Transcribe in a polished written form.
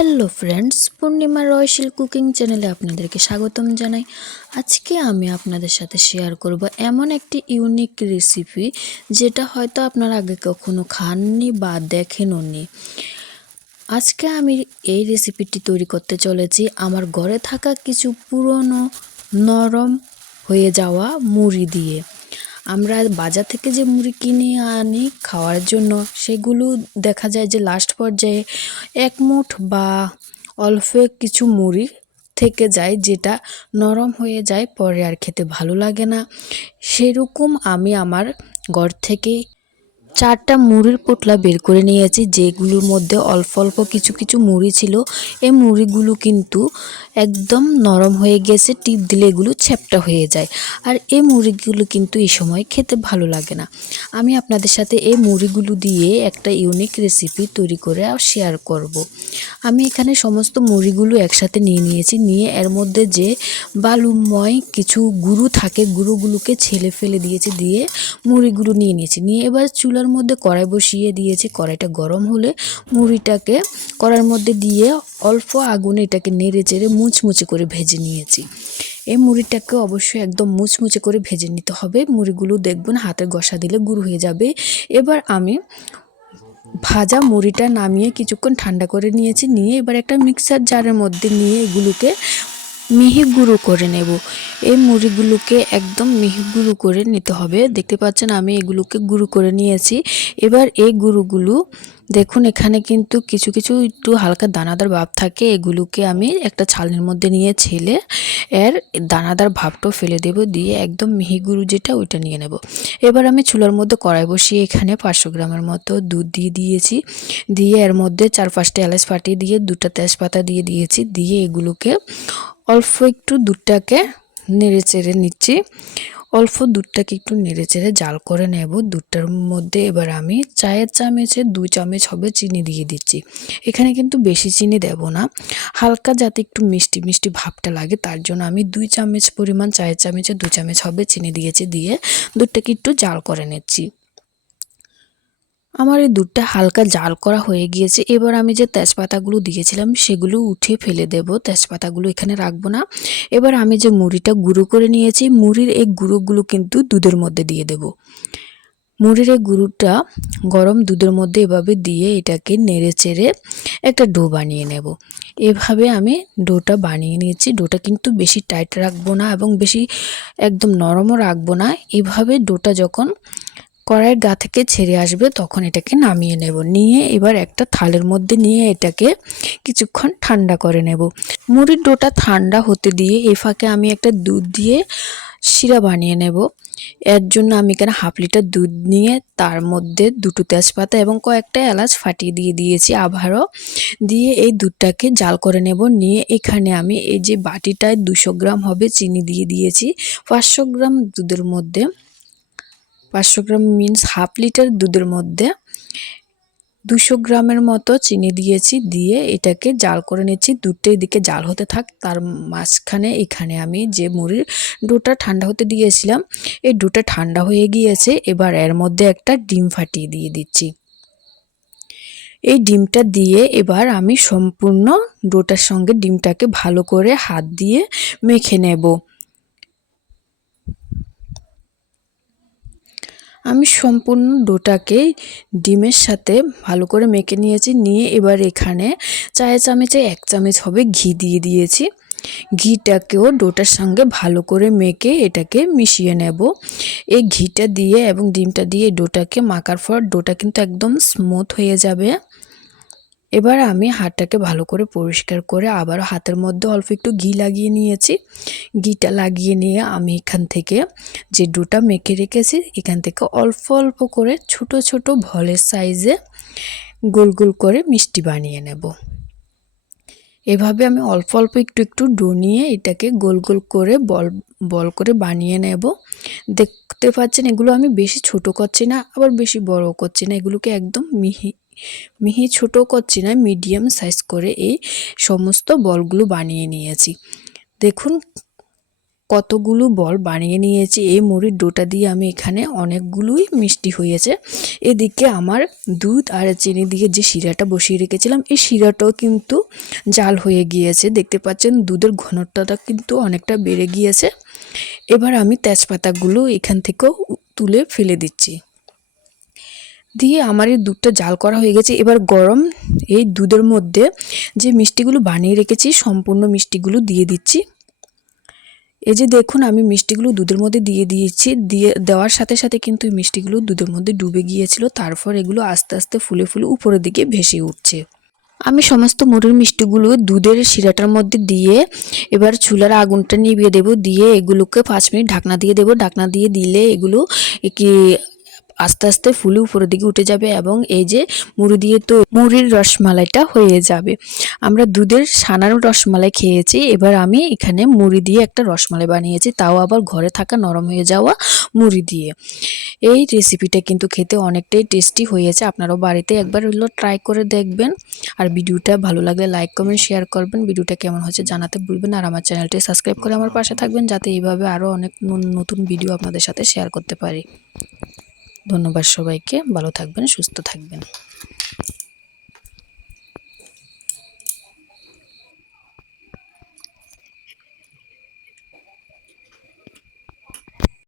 Hello friends, পূর্ণিমা রয়শিল cooking চ্যানেলে আপনাদেরকে স্বাগতম জানাই। আজকে আমি আপনাদের সাথে শেয়ার করব এমন একটি ইউনিক রেসিপি যেটা হয়তো আপনারা আগে কখনো খাননি বা দেখেনওনি। আজকে আমি এই রেসিপিটি তৈরি করতে চলেছি আমার ঘরে থাকা কিছু পুরনো নরম হয়ে যাওয়া মুড়ি দিয়ে। আমরা বাজার থেকে যে মুড়ি কিনে আনি খাওয়ার জন্য, সেগুলো দেখা যায় যে লাস্ট পর্যায়ে এক মুঠ বা অল্প কিছু মুড়ি থেকে যায়, যেটা নরম হয়ে যায়, পরে আর খেতে ভালো লাগে না। সেরকম আমি আমার ঘর থেকে 4টা মুড়ির পোটলা বের করে নিয়েছি, যেগুলোর মধ্যে অল্প অল্প কিছু কিছু মুড়ি ছিল। এই মুড়িগুলো কিন্তু একদম নরম হয়ে গেছে, টিপ দিলে এগুলো চ্যাপ্টা হয়ে যায়। আর এই মুড়িগুলো কিন্তু এই সময় খেতে ভালো লাগে না। আমি আপনাদের সাথে এই মুড়িগুলো দিয়ে একটা ইউনিক রেসিপি তৈরি করে শেয়ার করব। আমি এখানে সমস্ত মুড়িগুলো একসাথে নিয়েছি, নিয়ে এর মধ্যে যে বালুময় কিছু গুঁড়ো থাকে, গুঁড়োগুলোকে ছেলে ফেলে দিয়েছি, দিয়ে মুড়িগুলো নিয়েছি। নিয়ে এবার চুলার মধ্যে কড়াই বসিয়ে দিয়েছি। কড়াইটা গরম হলে মুড়িটাকে কড়াইয়ের মধ্যে দিয়ে অল্প আগুনে এটাকে নেড়ে চেড়ে মুচমুচে করে ভেজে নিয়েছি। এই মুড়িটাকে অবশ্যই একদম মুচমুচে করে ভেজে নিতে হবে। মুড়িগুলো দেখবেন হাতে ঘষা দিলে গুঁড়ো হয়ে যাবে। এবার আমি ভাজা মুড়িটা নামিয়ে কিছুক্ষণ ঠান্ডা করে নিয়েছি। নিয়ে এবার একটা মিক্সার জারের মধ্যে নিয়ে এগুলোকে মিহি গুঁড়ো করে নেব। এই মুড়িগুলোকে একদম মিহি গুঁড়ো করে নিতে হবে। দেখতে পাচ্ছেন আমি এগুলোকে গুঁড়ো করে নিয়েছি। এবার এই গুঁড়োগুলো দেখুন, এখানে কিন্তু কিছু কিছু একটু হালকা দানাদার ভাব থাকে। এগুলোকে আমি একটা ছালনির মধ্যে নিয়ে ছেলে এর দানাদার ভাবটাও ফেলে দেব, দিয়ে একদম মিহি গুঁড়ো যেটা ওইটা নিয়ে নেব। এবার আমি চুলার মধ্যে কড়াই বসিয়ে এখানে 500 গ্রামের মতো দুধ দিয়ে দিয়েছি। দিয়ে এর মধ্যে 4-5টা এলাচ ফাটিয়ে দিয়ে 2টা তেজপাতা দিয়ে দিয়েছি। দিয়ে এগুলোকে অল্প একটু দুধটাকে নেড়ে চেড়ে নিচ্ছি। অল্প দুধটাকে একটু নেড়ে চেড়ে জাল করে নেব। দুধটার মধ্যে এবার আমি চায়ের চামচে 2 চামচ হবে চিনি দিয়ে দিচ্ছি। এখানে কিন্তু বেশি চিনি দেব না, হালকা যাতে একটু মিষ্টি মিষ্টি ভাবটা লাগে, তার জন্য আমি 2 চামচ পরিমাণ, চায়ের চামচে 2 চামচ হবে চিনি দিয়েছি। দিয়ে দুধটাকে একটু জাল করে নিচ্ছি। আমার এই দুধটা হালকা জাল করা হয়ে গিয়েছে। এবার আমি যে তেজপাতাগুলো দিয়েছিলাম সেগুলো উঠিয়ে ফেলে দেব, তেজপাতাগুলো এখানে রাখবো না। এবার আমি যে মুড়িটা গুঁড়ো করে নিয়েছি, মুড়ির এই গুঁড়োগুলো কিন্তু দুধের মধ্যে দিয়ে দেব। মুড়ির এই গুঁড়োটা গরম দুধের মধ্যে এভাবে দিয়ে এটাকে নেড়ে চেড়ে একটা ডো বানিয়ে নেব। এভাবে আমি ডোটা বানিয়ে নিয়েছি। ডোটা কিন্তু বেশি টাইট রাখবো না এবং বেশি একদম নরমও রাখবো না। এভাবে ডোটা যখন কড়াইয়ের গা থেকে ছেড়ে আসবে তখন এটাকে নামিয়ে নেব। নিয়ে এবার একটা থালের মধ্যে নিয়ে এটাকে কিছুক্ষণ ঠান্ডা করে নেব। মুড়ির ডোটা ঠান্ডা হতে দিয়ে এই ফাঁকে আমি একটা দুধ দিয়ে শিরা বানিয়ে নেব। এর জন্য আমি এখানে 1/2 লিটার দুধ নিয়ে তার মধ্যে 2টো তেজপাতা এবং কয়েকটা এলাচ ফাটিয়ে দিয়ে দিয়েছি আবারও। দিয়ে এই দুধটাকে জাল করে নেব। নিয়ে এখানে আমি এই যে বাটিটায় 200 গ্রাম হবে চিনি দিয়ে দিয়েছি। 500 গ্রাম দুধের মধ্যে 500 গ্রাম মিন্স 1/2 লিটার দুধের মধ্যে 200 গ্রামের মতো চিনি দিয়েছি। দিয়ে এটাকে জাল করে নিচ্ছি। দুধটা এদিকে জাল হতে থাক, তার মাঝখানে এখানে আমি যে মুড়ির ডোটা ঠান্ডা হতে দিয়েছিলাম, এই ডোটা ঠান্ডা হয়ে গিয়েছে। এবার এর মধ্যে একটা ডিম ফাটিয়ে দিয়ে দিচ্ছি। এই ডিমটা দিয়ে এবার আমি সম্পূর্ণ ডোটার সঙ্গে ডিমটাকে ভালো করে হাত দিয়ে মেখে নেব। আমি সম্পূর্ণ ডোটাকে ডিমের সাথে ভালো করে মেখে নিয়েছি। নিয়ে এবার এখানে চায়ের চামচে 1 চামচ হবে ঘি দিয়ে দিয়েছি। ঘিটাকেও ডোটার সঙ্গে ভালো করে মেখে এটাকে মিশিয়ে নেব। এই ঘিটা দিয়ে এবং ডিমটা দিয়ে ডোটাকে মাখার পর ডোটা কিন্তু একদম স্মুথ হয়ে যাবে। এবার আমি হাতটাকে ভালো করে পরিষ্কার করে আবার হাতের মধ্যে অল্প একটু ঘি লাগিয়ে নিয়েছি। ঘিটা লাগিয়ে নিয়ে আমি এখান থেকে যে ডোটা মেখে রেখেছি এখান থেকে অল্প অল্প করে ছোট ছোট বলের সাইজে গোল গোল করে মিষ্টি বানিয়ে নেব। এভাবে আমি অল্প অল্প একটু একটু ডো নিয়ে এটাকে গোল গোল করে বল বল করে বানিয়ে নেব। দেখতে পাচ্ছেন এগুলো আমি বেশি ছোট করছি না, আবার বেশি বড় করছি না। এগুলোকে একদম মিহি মিহি ছোট করছি না, মিডিয়াম সাইজ করে এই সমস্ত বলগুলো বানিয়ে নিয়েছি। দেখুন কতগুলো বল বানিয়ে নিয়েছি। এই মুড়ির ডোটা দিয়ে আমি এখানে অনেকগুলোই মিষ্টি হয়েছে। এদিকে আমার দুধ আর চিনি দিয়ে যে শিরাটা বসিয়ে রেখেছিলাম, এই শিরাটাও কিন্তু জাল হয়ে গিয়েছে। দেখতে পাচ্ছেন দুধের ঘনত্বটা কিন্তু অনেকটা বেড়ে গিয়েছে। এবার আমি তেজপাতাগুলো এখান থেকেও তুলে ফেলে দিচ্ছি। দিয়ে আমার এই দুধটা জাল করা হয়ে গেছে। এবার গরম এই দুধের মধ্যে যে মিষ্টিগুলো বানিয়ে রেখেছি সম্পূর্ণ মিষ্টিগুলো দিয়ে দিচ্ছি। এই যে দেখুন আমি মিষ্টিগুলো দুধের মধ্যে দিয়ে দিয়েছি। দেওয়ার সাথে সাথে কিন্তু এই মিষ্টিগুলো দুধের মধ্যে ডুবে গিয়েছিল। তারপর এগুলো আস্তে আস্তে ফুলে ফুলে উপরের দিকে ভেসে উঠছে। আমি সমস্ত মুড়ির মিষ্টিগুলো দুধের শিরাটার মধ্যে দিয়ে এবার চুলার আগুনটা নিভিয়ে দেব। দিয়ে এগুলোকে 5 মিনিট ঢাকনা দিয়ে দেব। ঢাকনা দিয়ে দিলে এগুলো কি আস্তে আস্তে ফুলে উপরের দিকে উঠে যাবে এবং এই যে মুড়ি দিয়ে তো মুড়ির রসমালাইটা হয়ে যাবে। আমরা দুধের ছানার রসমালাই খেয়েছি, এবার আমি এখানে মুড়ি দিয়ে একটা রসমালাই বানিয়েছি, তাও আবার ঘরে থাকা নরম হয়ে যাওয়া মুড়ি দিয়ে। এই রেসিপিটা কিন্তু খেতে অনেকটাই টেস্টি হয়েছে। আপনারাও বাড়িতে একবার হলো ট্রাই করে দেখবেন। আর ভিডিওটা ভালো লাগলে লাইক কমেন্ট শেয়ার করবেন। ভিডিওটা কেমন হয়েছে জানাতে ভুলবেন। আর আমার চ্যানেলটি সাবস্ক্রাইব করে আমার পাশে থাকবেন, যাতে এইভাবে আরও অনেক নতুন ভিডিও আপনাদের সাথে শেয়ার করতে পারি। ধন্যবাদ সবাইকে। ভালো থাকবেন, সুস্থ থাকবেন।